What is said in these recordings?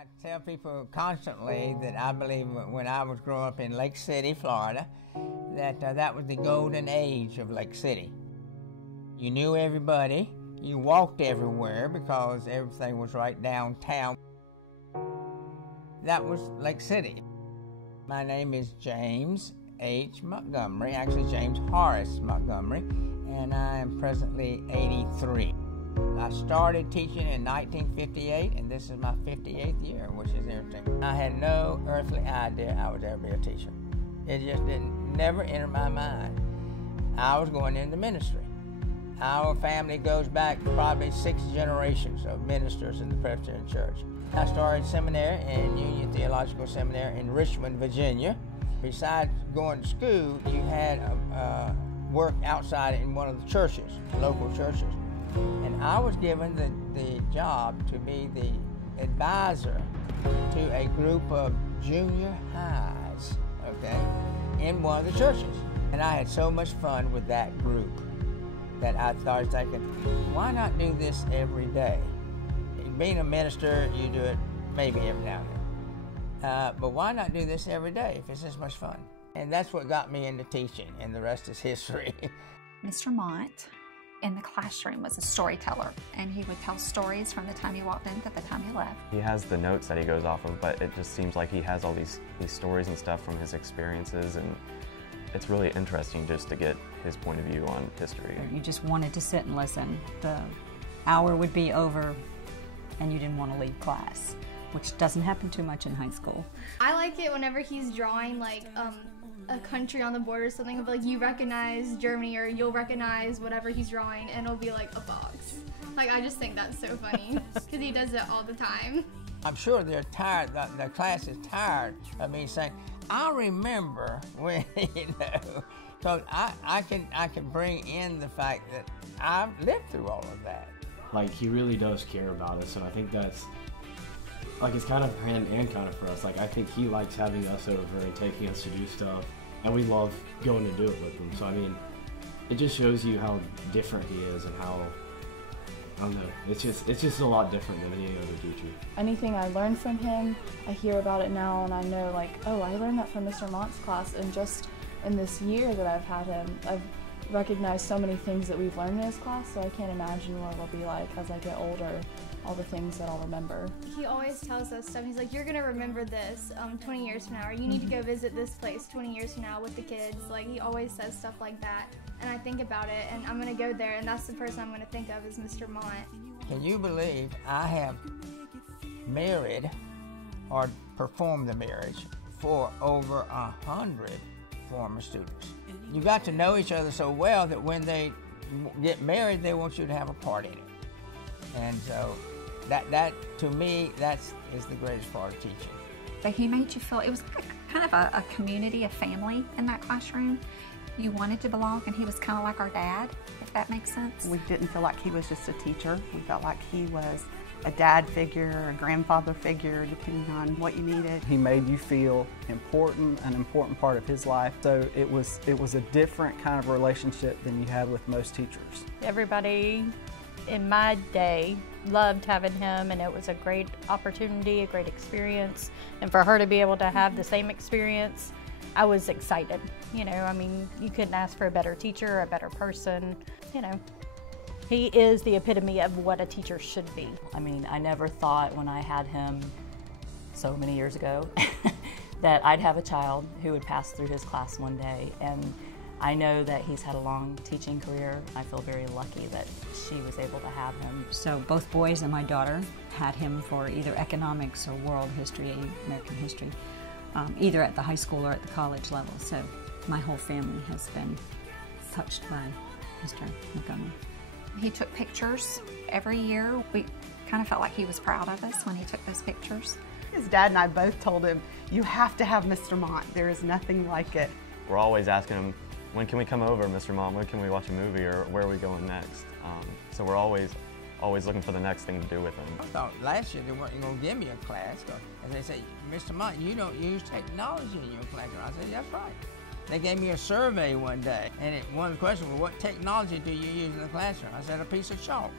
I tell people constantly that I believe when I was growing up in Lake City, Florida, that that was the golden age of Lake City. You knew everybody, you walked everywhere because everything was right downtown. That was Lake City. My name is James H. Montgomery, actually James Horace Montgomery, and I am presently 83. I started teaching in 1958, and this is my 58th year, which is interesting. I had no earthly idea I would ever be a teacher. It just never entered my mind. I was going into ministry. Our family goes back probably 6 generations of ministers in the Presbyterian Church. I started seminary in Union Theological Seminary in Richmond, Virginia. Besides going to school, you had work outside in one of the churches, local churches. And I was given the job to be the advisor to a group of junior highs, okay, in one of the churches. And I had so much fun with that group that I started thinking, why not do this every day? Being a minister, you do it maybe every now and then. But why not do this every day if it's this much fun? And that's what got me into teaching, and the rest is history. Mr. Mont in the classroom was a storyteller, and he would tell stories from the time he walked in to the time he left. He has the notes that he goes off of, but it just seems like he has all these stories and stuff from his experiences, and it's really interesting just to get his point of view on history. You just wanted to sit and listen. The hour would be over and you didn't want to leave class, which doesn't happen too much in high school. I like it whenever he's drawing like a country on the board or something, of like you recognize Germany or you'll recognize whatever he's drawing, and it'll be like a box. Like, I just think that's so funny because he does it all the time. I'm sure they're tired, the class is tired of me saying, I remember when, you know, so I can bring in the fact that I've lived through all of that. Like, he really does care about us, and I think that's, like, it's kind of for him and kind of for us. Like, I think he likes having us over and taking us to do stuff, and we love going to do it with him. So, I mean, it just shows you how different he is and how, I don't know, it's just a lot different than any other teacher. Anything I learned from him, I hear about it now, and I know, like, oh, I learned that from Mr. Mont's class, and just in this year that I've had him, I've recognized so many things that we've learned in his class, so I can't imagine what it'll be like as I get older, all the things that I'll remember. He always tells us stuff. He's like, you're gonna remember this 20 years from now, or you need to go visit this place 20 years from now with the kids. Like, he always says stuff like that, and I think about it, and I'm gonna go there, and that's the person I'm gonna think of is Mr. Mont. Can you believe I have married or performed the marriage for over 100 former students? You got to know each other so well that when they get married, they want you to have a part in it. And so that to me, is the greatest part of teaching. But he made you feel, it was like kind of a community, a family in that classroom. You wanted to belong, and he was kind of like our dad, if that makes sense. We didn't feel like he was just a teacher. We felt like he was a dad figure, a grandfather figure, depending on what you needed. He made you feel important, an important part of his life. So it was a different kind of relationship than you had with most teachers. Everybody in my day loved having him, and it was a great opportunity, a great experience. And for her to be able to have the same experience, I was excited. You know, I mean, you couldn't ask for a better teacher, a better person, you know. He is the epitome of what a teacher should be. I mean, I never thought when I had him so many years ago that I'd have a child who would pass through his class one day. And I know that he's had a long teaching career. I feel very lucky that she was able to have him. So both boys and my daughter had him for either economics or world history, American history, either at the high school or at the college level. So my whole family has been touched by Mr. Montgomery. He took pictures every year. We kind of felt like he was proud of us when he took those pictures. His dad and I both told him, you have to have Mr. Mont. There is nothing like it. We're always asking him, when can we come over, Mr. Mont? When can we watch a movie, or where are we going next? So we're always looking for the next thing to do with him. I thought last year they weren't going to give me a class, and they said, Mr. Mont, you don't use technology in your classroom. I said, that's right. They gave me a survey one day, and one of the questions was, what technology do you use in the classroom? I said, a piece of chalk.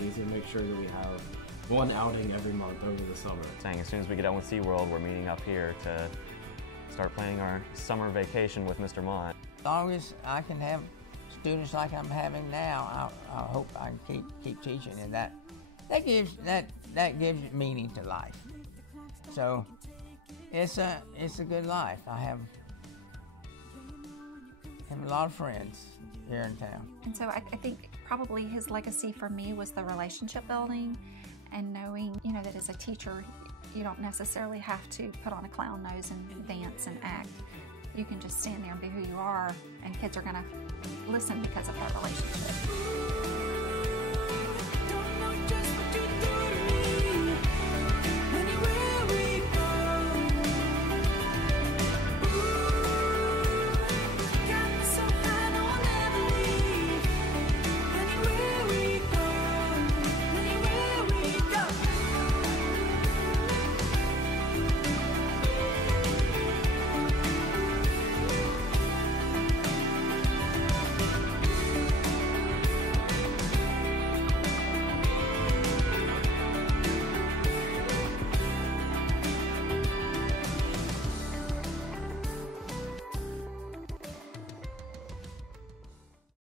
We need to make sure that we have one outing every month over the summer. Saying as soon as we get done with SeaWorld, we're meeting up here to start planning our summer vacation with Mr. Mont. As long as I can have students like I'm having now, I hope I can keep teaching, and that gives meaning to life. So it's a good life. I have a lot of friends here in town. And so I think probably his legacy for me was the relationship building and knowing, you know, that as a teacher, you don't necessarily have to put on a clown nose and dance and act. You can just stand there and be who you are, and kids are going to listen because of that relationship.